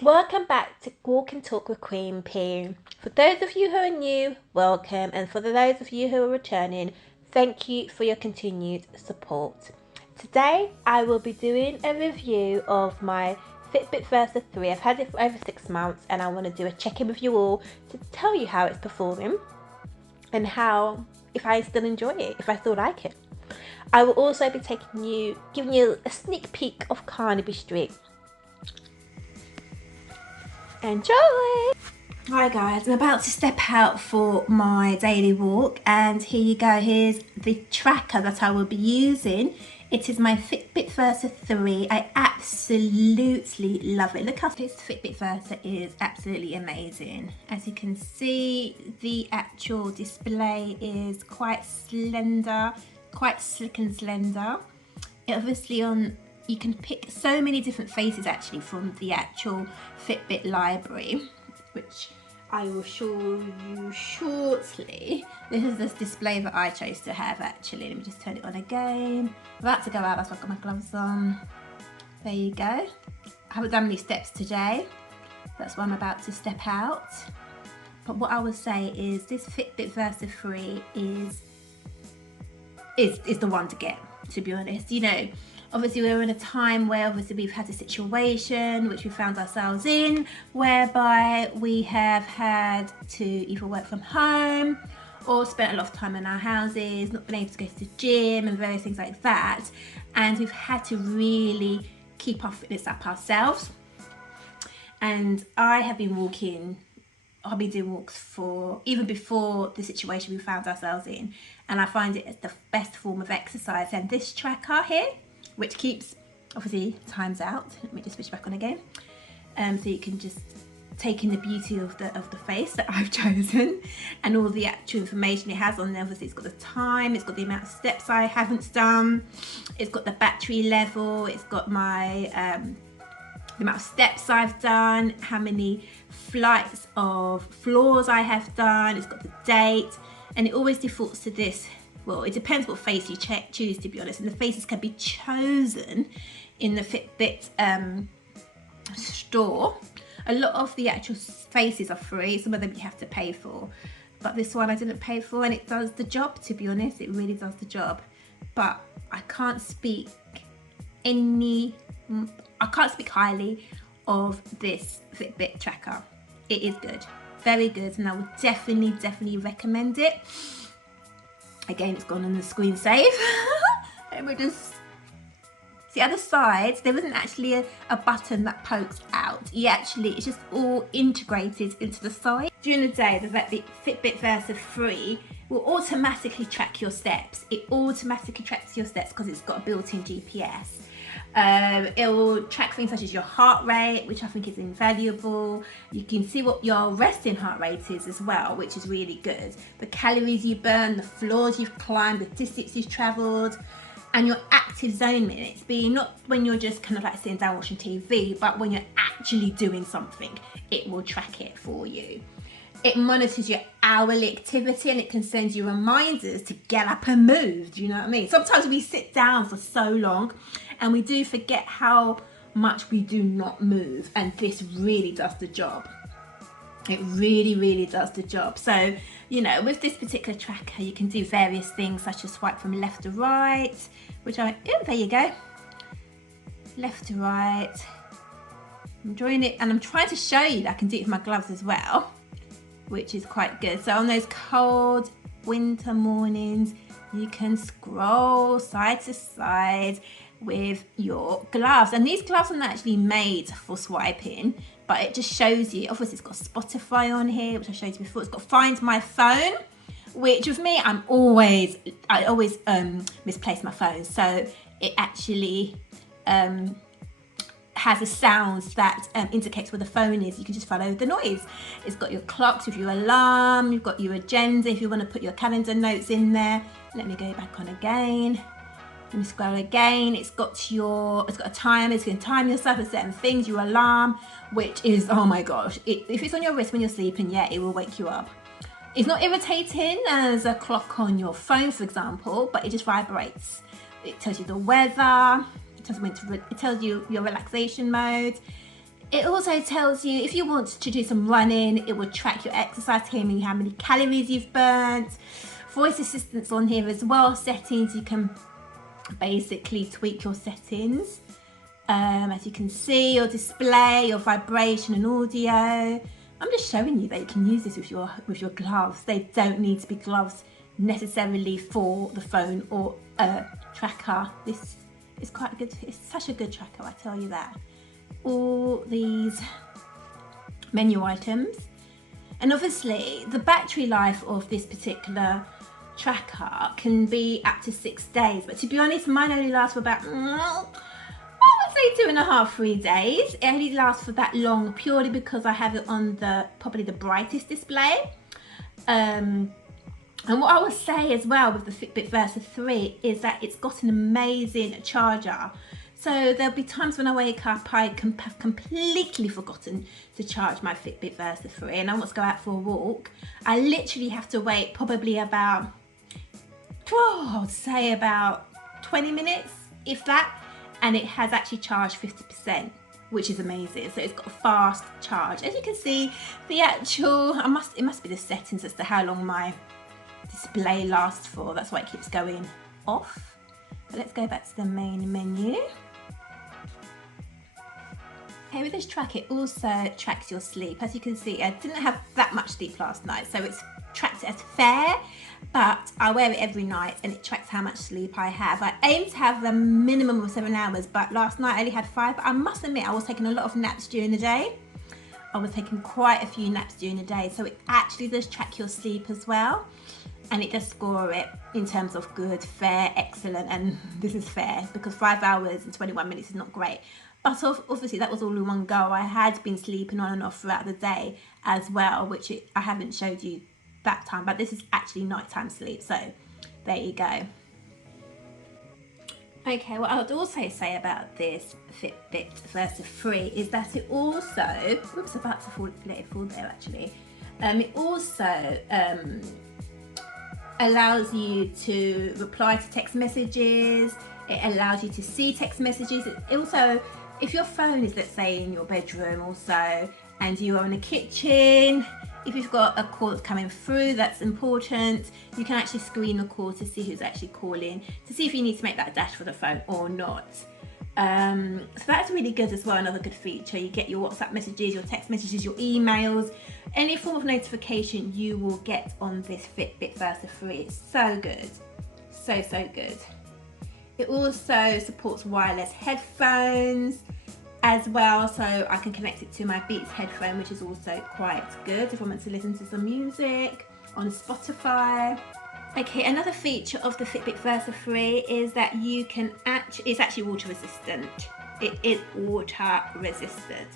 Welcome back to Walk and Talk with Queen P. For those of you who are new, welcome, and for those of you who are returning, thank you for your continued support. Today I will be doing a review of my Fitbit Versa 3. I've had it for over 6 months and I want to do a check-in with you all to tell you how it's performing and how, if I still enjoy it, if I still like it. I will also be giving you a sneak peek of Carnaby Street. Enjoy! Hi guys, I'm about to step out for my daily walk and here you go, here's the tracker that I will be using. It is my Fitbit Versa 3. I absolutely love it. Look how this Fitbit Versa is absolutely amazing. As you can see, the actual display is quite slender, quite slick and slender. Obviously you can pick so many different faces actually from the actual Fitbit library, which I will show you shortly. This is this display that I chose to have actually. Let me just turn it on again. I'm about to go out, that's why I've got my gloves on. There you go. I haven't done any steps today. That's why I'm about to step out. But what I would say is this Fitbit Versa 3 is the one to get, to be honest. You know, obviously we're in a time where obviously we've had a situation which we found ourselves in whereby we have had to either work from home or spent a lot of time in our houses, not been able to go to the gym and various things like that, and we've had to really keep our fitness up ourselves. And I have been walking, I've been doing walks for even before the situation we found ourselves in, and I find it as the best form of exercise. And this tracker here, which keeps obviously times out, let me just switch back on again, so you can just take in the beauty of the face that I've chosen and all the actual information it has on there. Obviously it's got the time, it's got the amount of steps I haven't done, it's got the battery level, it's got my the amount of steps I've done, how many flights of floors I have done, it's got the date, and it always defaults to this. Well, it depends what face you choose, to be honest, and the faces can be chosen in the Fitbit store. A lot of the actual faces are free, some of them you have to pay for, but this one I didn't pay for and it does the job, to be honest, it really does the job. But I can't speak highly of this Fitbit tracker. It is good, very good, and I would definitely recommend it. Again, it's gone on the screen save. Let me just see other sides. There isn't actually a button that pokes out. It's just all integrated into the side. During the day, the Fitbit Versa 3 will automatically track your steps. It automatically tracks your steps because it's got a built-in GPS. It will track things such as your heart rate, which I think is invaluable. You can see what your resting heart rate is as well, which is really good. The calories you burn, the floors you've climbed, the distance you've travelled, and your active zone minutes, being not when you're just kind of like sitting down watching TV, but when you're actually doing something, it will track it for you. It monitors your hourly activity and it can send you reminders to get up and move. Do you know what I mean? Sometimes we sit down for so long and we do forget how much we do not move, and this really does the job. It really does the job. So, you know, with this particular tracker, you can do various things such as swipe from left to right, which there you go. Left to right. I'm drawing it and I'm trying to show you that I can do it with my gloves as well, which is quite good. So on those cold winter mornings, you can scroll side to side with your gloves, and these gloves are not actually made for swiping, but it just shows you. Obviously it's got Spotify on here, which I showed you before. It's got Find My Phone, which with me I always misplace my phone, so it actually has a sound that indicates where the phone is. You can just follow the noise. It's got your clocks with your alarm, you've got your agenda if you want to put your calendar notes in there. Let me go back on again. Let me scroll again. It's got a timer. It's going to time yourself at certain things, your alarm, which is, oh my gosh, if it's on your wrist when you're sleeping, yeah, it will wake you up. It's not irritating as a clock on your phone, for example, but it just vibrates. It tells you the weather, it tells you your relaxation mode. It also tells you if you want to do some running, it will track your exercise, telling you how many calories you've burnt. Voice assistance on here as well, settings, you can basically tweak your settings. As you can see, your display, your vibration and audio. I'm just showing you that you can use this with your gloves. They don't need to be gloves necessarily for the phone or a tracker. This is quite good. It's such a good tracker, I tell you that. All these menu items, and obviously the battery life of this particular tracker can be up to 6 days, but to be honest, mine only lasts for about I would say 2.5 3 days. It only lasts for that long purely because I have it on probably the brightest display. And what I would say as well with the Fitbit Versa 3 is that it's got an amazing charger. So there'll be times when I wake up, I have completely forgotten to charge my Fitbit Versa 3 and I want to go out for a walk. I literally have to wait probably about, I'd say about 20 minutes, if that, and it has actually charged 50%, which is amazing. So it's got a fast charge. As you can see, the actual, it must be the settings as to how long my display lasts for. That's why it keeps going off. But let's go back to the main menu. Okay, with this track, it also tracks your sleep. As you can see, I didn't have that much sleep last night, so it's tracked as fair, but I wear it every night and it tracks how much sleep I have. I aim to have a minimum of 7 hours, but last night I only had 5. But I must admit, I was taking a lot of naps during the day. I was taking quite a few naps during the day, so it actually does track your sleep as well. And it does score it in terms of good, fair, excellent, and this is fair because 5 hours and 21 minutes is not great. But obviously that was all in one go. I had been sleeping on and off throughout the day as well, which I haven't showed you that time, but this is actually nighttime sleep, so there you go. Okay, what I would also say about this Fitbit Versa 3 is that it also, whoops, about to let it fall there actually, it also allows you to reply to text messages. It allows you to see text messages. It also, if your phone is, let's say, in your bedroom also, and you are in the kitchen, if you've got a call that's coming through that's important, you can actually screen the call to see who's actually calling, to see if you need to make that dash for the phone or not. So that's really good as well, another good feature. You get your WhatsApp messages, your text messages, your emails, any form of notification you will get on this Fitbit Versa 3. It's so good, so good. It also supports wireless headphones as well, so I can connect it to my Beats headphone, which is also quite good if I want to listen to some music on Spotify. Okay, another feature of the Fitbit Versa 3 is that you can it's actually water resistant. It is water resistant.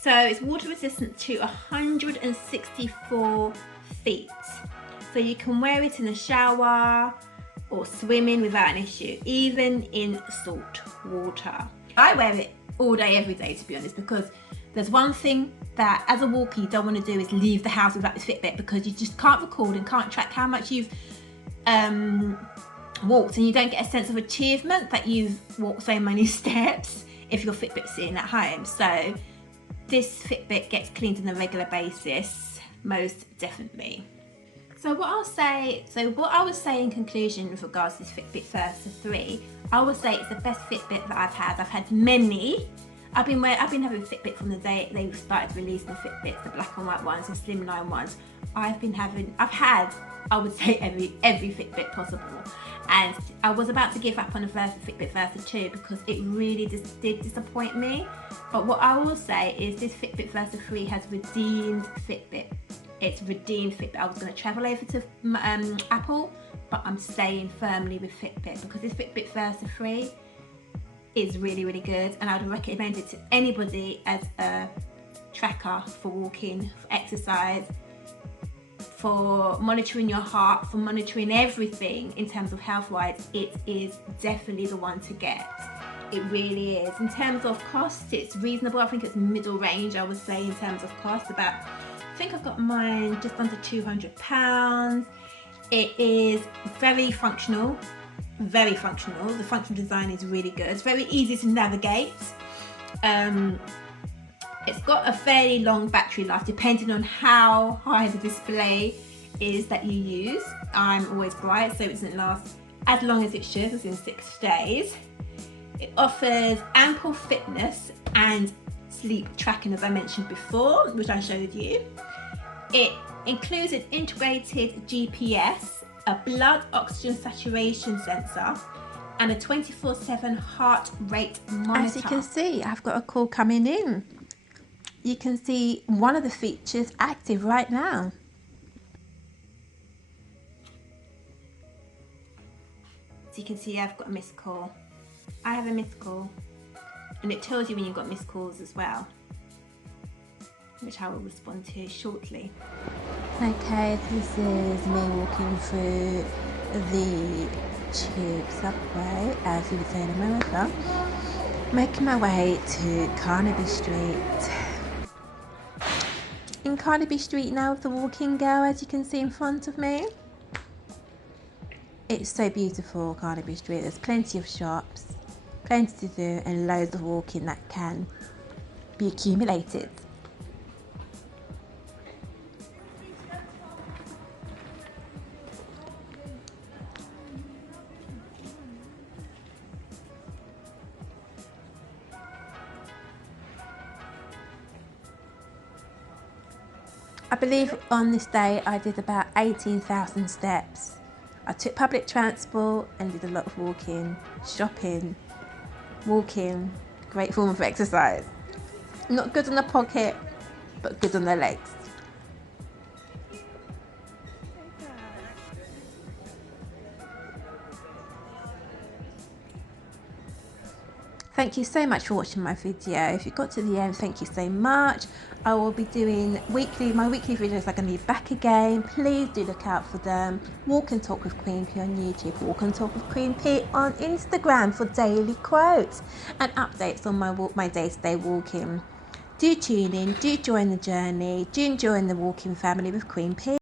So it's water resistant to 164 feet. So you can wear it in the shower or swimming without an issue, even in salt water. I wear it all day, every day, to be honest, because there's one thing that as a walker you don't want to do is leave the house without this Fitbit, because you just can't record and can't track how much you've walked, and you don't get a sense of achievement that you've walked so many steps if your Fitbit's sitting at home. So this Fitbit gets cleaned on a regular basis, most definitely. So what I would say in conclusion with regards to this Fitbit Versa 3, I would say it's the best Fitbit that I've had. I've had many. I've been having a Fitbit from the day they started releasing the Fitbits, the black and white ones, the slimline ones. I've had, I would say, every Fitbit possible. And I was about to give up on the Fitbit Versa 2 because it really just did disappoint me. But what I will say is this Fitbit Versa 3 has redeemed Fitbit. It's redeemed Fitbit. I was going to travel over to Apple, but I'm staying firmly with Fitbit because this Fitbit Versa 3 is really good, and I would recommend it to anybody as a tracker for walking, for exercise, for monitoring your heart, for monitoring everything in terms of health-wise. It is definitely the one to get. It really is. In terms of cost, it's reasonable. I think it's middle range, I would say, in terms of cost. I think I've got mine just under £200. It is very functional, very functional. The functional design is really good. It's very easy to navigate. It's got a fairly long battery life depending on how high the display is that you use. I'm always bright, so it doesn't last as long as it should, as in 6 days. It offers ample fitness and sleep tracking, as I mentioned before, which I showed you. It includes an integrated GPS, a blood oxygen saturation sensor, and a 24/7 heart rate monitor. As you can see, I've got a call coming in. You can see one of the features active right now. So you can see I've got a missed call. I have a missed call, and it tells you when you've got missed calls as well, which I will respond to shortly. Okay, this is me walking through the tube subway, as you would say in America, making my way to Carnaby Street. In Carnaby Street now with the walking girl, as you can see in front of me. It's so beautiful, Carnaby Street. There's plenty of shops, plenty to do, and loads of walking that can be accumulated. I believe on this day I did about 18,000 steps. I took public transport and did a lot of walking, shopping, walking, great form of exercise. Not good on the pocket, but good on the legs. Thank you so much for watching my video. If you got to the end, thank you so much. I will be doing my weekly videos are going to be back again. Please do look out for them. Walk and Talk with Queen P on YouTube, Walk and Talk with Queen P on Instagram for daily quotes and updates on my day-to-day walking. Do tune in, do join the journey, do join the walking family with Queen P.